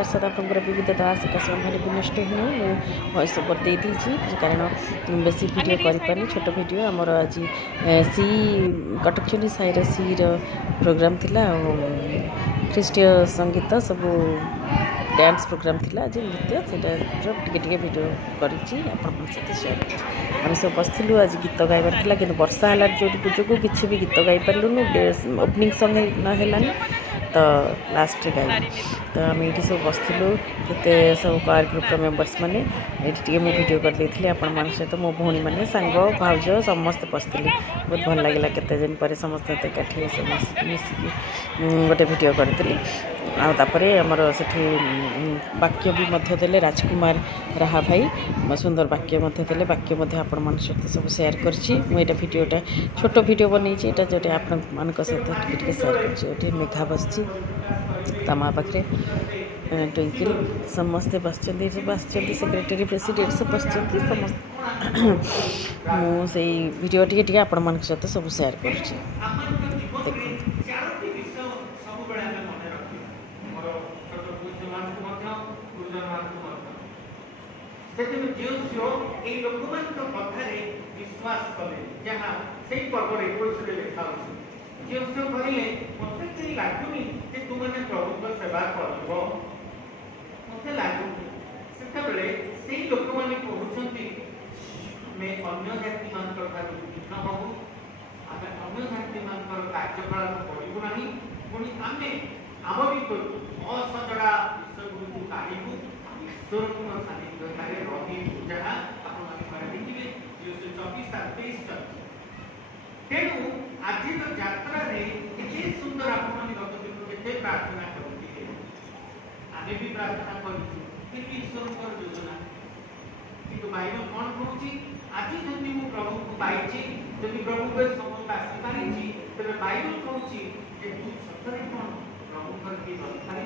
नमस्कार सर आपंकर विविधता आकाश भारी विनष्ट ही वॉइस ओवर दे दीजिए कारण बेसी वीडियो कर छोट वीडियो आमर आज सी कटकचंडी साईर सी प्रोग्राम थिला ख्रीष्टीय संगीत सब डांस प्रोग्राम थिला आज नृत्य से टे वीडियो कर सब बसलु आज गीत गाइबार थिला कि वर्षा है जो पूजक किसी भी गीत गाई पार्लुनु ओपनिंग सॉन्ग नानी तो लास्ट गाई तो आम ये सब बसलु के सब कोर ग्रुप मेम्बर्स मैंने ये मुझे वीडियो करदे आपण मान सहित मो भौणी मैंने सांग भाउज समस्त बसती बहुत भल लगे केते दिन पर समस्त एकाठी मिसिकी गोटे वीडियो करी आपर आमर से वाक्य भी देले राजकुमार राहा भाई सुंदर वाक्य देले वाक्य आपण मान सहित सब सेयार कर भिडटा छोट भिड बनई जो आपण मान सहित सेयार कर मेघा बस तमा पाखे ट्विंकिल समस्ते बस सेक्रेटरी प्रेसिडेंट सब बस समस्त मुझे भिडियो टी आपण मान सहित सब सेयार कर विश्वास कले जहाँ से पर्व लिखा जो कहले मत कहीं लगुनि तुमने प्रभु सेवा कर मत लगुनि से लोक मैंने कहते आम अन्य जाति मान भिन्न हूँ आम अन्य जाति मान कार्यकलाप करूँ ना पुणी आम आम भर असजड़ा विषय गुड़ काढ़ू ईश्वर सानिध्य रही जहाँ देखिए 24-23 तेणु आज यात्रा एते सुंदर आपने गत दिन के प्रार्थना करते आम भी प्रार्थना कर ईश्वर योजना कि बाइबल कौन कहूँ आज जब मुझे प्रभु को पाई जब प्रभु को समस्त आसी पारी तेज बाइबल कहूँ तू सतरे कौन प्रभु की दरकार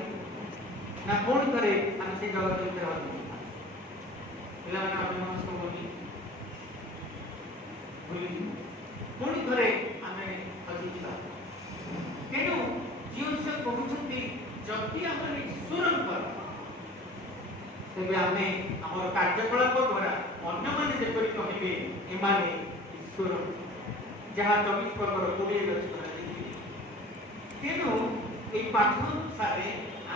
ना कौन करे आम से जगत भर पे बोली पुणी थे आम हजिजा तेणु जो से कहते जदि आम ईश्वर तेज आम आम कार्यकलाप द्वारा अन्य मैंने जपरी कहे एमाने ईश्वर जहाँ 24 पर्वर 20 तेणु ये पाठ अनुसार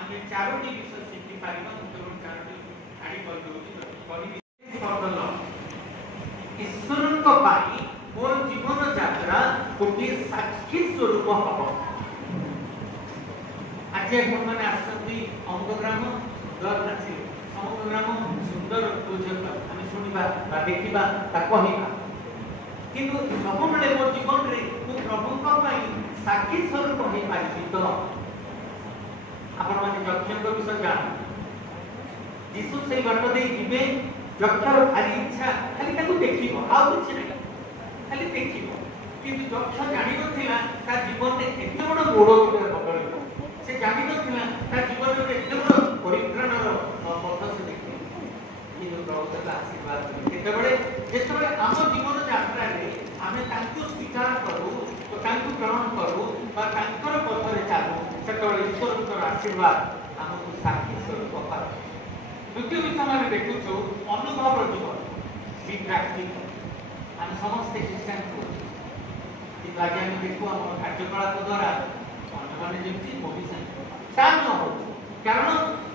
आम 4टी विषय शिखी पार 4टी आड़ी ईश्वर मोर जीवन यात्रा गोटे साक्षी स्वरूप हम आज मैंने आसती अंगग्राम दर नाचे अंगग्राम सुंदर आम शुणा देखा कहवा किंतु सब बेले मो जीवन में प्रभु साक्षी स्वरूप हो पारि तो आपण यज्ञ विषय जान जीशु से बाट दे जीवे यक्षर खाली इच्छा खाली देख आउ कि खाली देख कि यक्ष जान ना जीवन में एत बड़ मोड़ बदल से जान ना जीवन में एत बड़ परित्राण पथ से देखे आशीर्वाद जिते आम जीवन यात्रा आम स्वीकार करूँ ग्रहण करूँ पथरे चलू से ईश्वर आशीर्वाद आमको साक्षी स्वरूप द्वितीय विषय में देखु अनुभव जीवन बी प्रैक्टिकल आम समस्ते क्रिस्टियन को आज आम देखू आम कार्यकलाप द्वारा मैंने जमी मोटिवेशन न हो कारण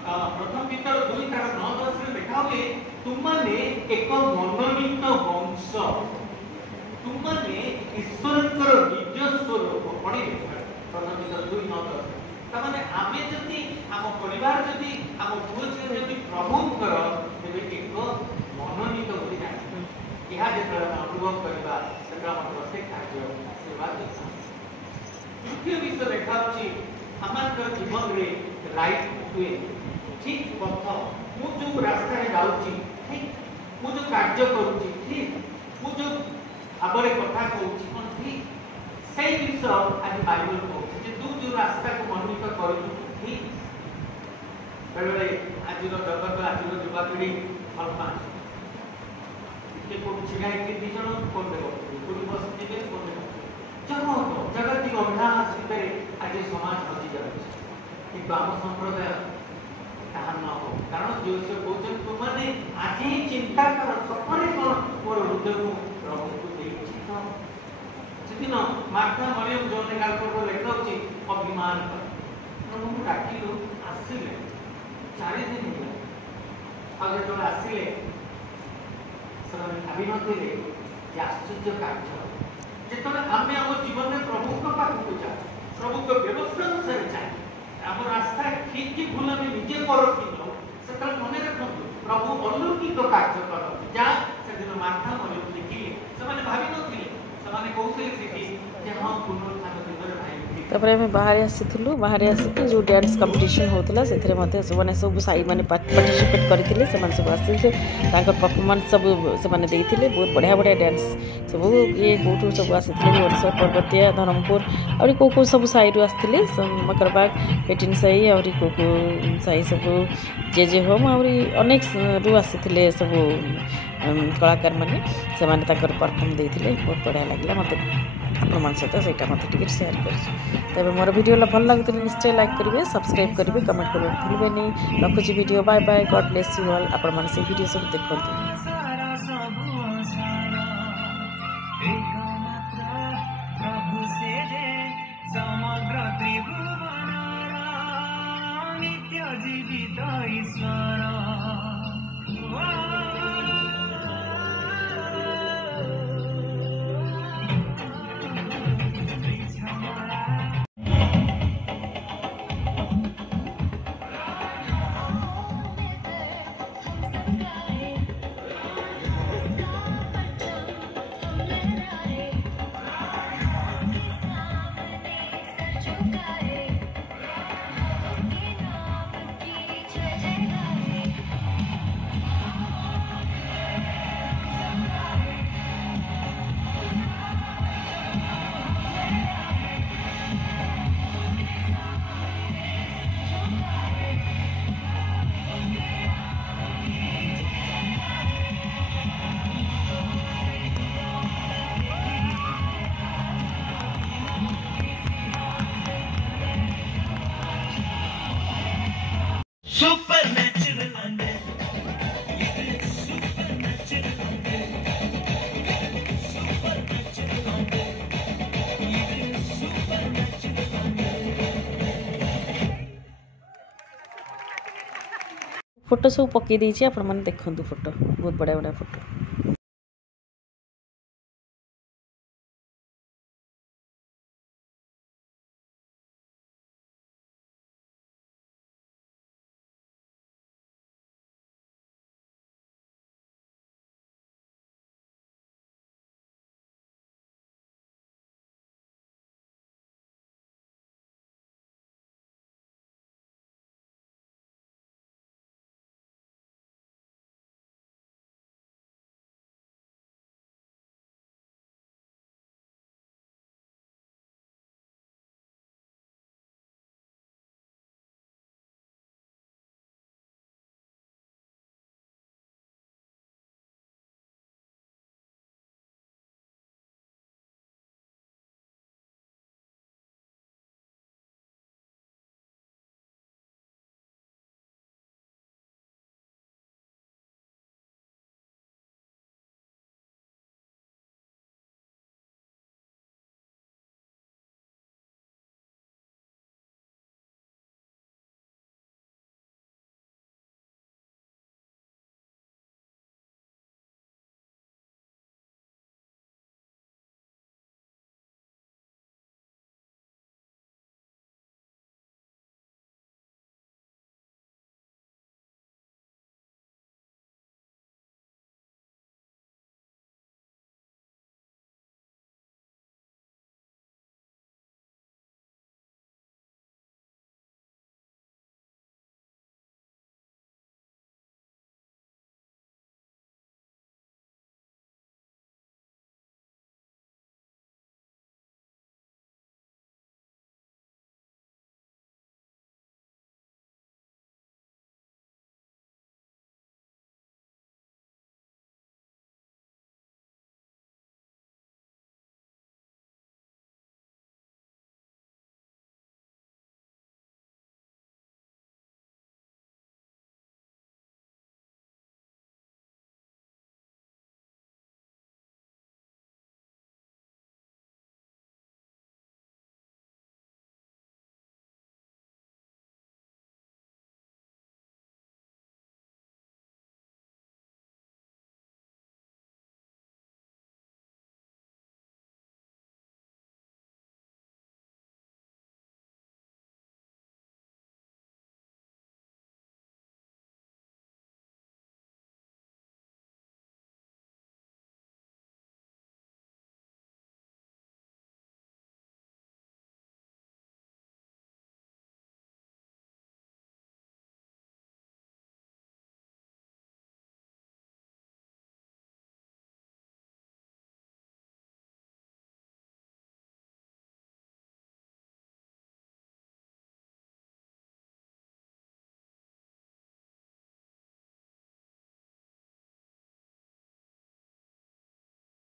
प्रथम पितर 2:9-10 देखा हुए तुमने एक मनोनीत वंश तुमने ईश्वर निजस्व लोक पढ़े प्रथम पितर 2:9-10 तमाने आमे जदि आम परिवार जदि आम पुओ झील जदि प्रभुंकर तेरे एक मनोनीत बोली जाने यह जो अनुभव करवा से कार्य आशीर्वाद द्वितीय विषय देखा आम जीवन में राइट हुए ठीक पथ मुझे रास्ता जाऊँगी ठीक मुझे कार्य करुँची ठीक मुझे आगे कथा कहूँ ठीक से विषय आज बाइबल कहूँ तू जो रास्ता को मनोनीत कर ठीक बेले आज जगत आज युवापीढ़ी भल पाए छिड़ा दी जन फोन कोई बसते फोन जगत अंधा भितर आज समाज हजि जाए कि आम संप्रदाय जोसेफ कहते तुमने आज ही चिंता कर सपने कौन मोर हृदय को प्रभु को देछि तो सेदिन मार्था मरियम जोने काल पर लेखाउछि अभिमान कर प्रभु को डाकिलु आसिले 4 दिन हो आ जो आसिले ସେମାନେ ଭାବି ନଥିଲେ ଯେ ଆଶ୍ଚର୍ଯ୍ୟ କାର୍ଯ୍ୟ ଯେତେବେଳେ ଆମେ ଆମ ଜୀବନରେ ପ୍ରଭୁଙ୍କ ପାଖକୁ ଯାଉ ପ୍ରଭୁଙ୍କ ବ୍ୟବସ୍ଥା ଅନୁସାରେ ଯାଏ ଆମ ରାସ୍ତା ଠିକ କି ଭୁଲ ଆମେ ନିଜେ ପରଖି ନେଉ ସେତେବେଳେ ମନେ ରଖନ୍ତୁ ପ୍ରଭୁ ଅଲୌକିକ କାର୍ଯ୍ୟ କରନ୍ତି ଯାହା ସେଦିନ ମାର୍ଥା ମରିୟମ ଦେଖିଲେ ସେମାନେ ଭାବି ନଥିଲେ ସେମାନେ କହୁଥିଲେ ସେଠି ଯେ ହଁ ପୁନରୁତ୍ଥାନ ଦିନରେ ଭାଇ तापर आम बाहर आसिक जो डांस कंपटीशन होता से मैंने सब साई मैंने पार्टिसिपेट करते सब आसते परफॉर्मेंस सब से बहुत बढ़िया बढ़िया डांस सब ये कौटू सब आसी भुवनेश्वर पर्वतिया धरमपुर आहुरी कौ कौ सब साई आसते मकरबाग पेटिन साई आहुरी कौ कौ साई सब जे होम आहुरी अनेक रू आसी सब कलाकार मैंने से परफॉर्म देते बहुत बढ़िया लगे मत आपण सहित से मत सेयार कर तब मोर वीडियो भल लगुले निश्चय लाइक करेंगे सब्सक्राइब करेंगे कमेंट करेंगे भूलबे नहीं रखुची video bye bye God bless you all आपण मन से वीडियो सब देखते फोटो सब पकई देछि आपण माने देखंतु फोटो बहुत बढ़िया बढ़िया फोटो।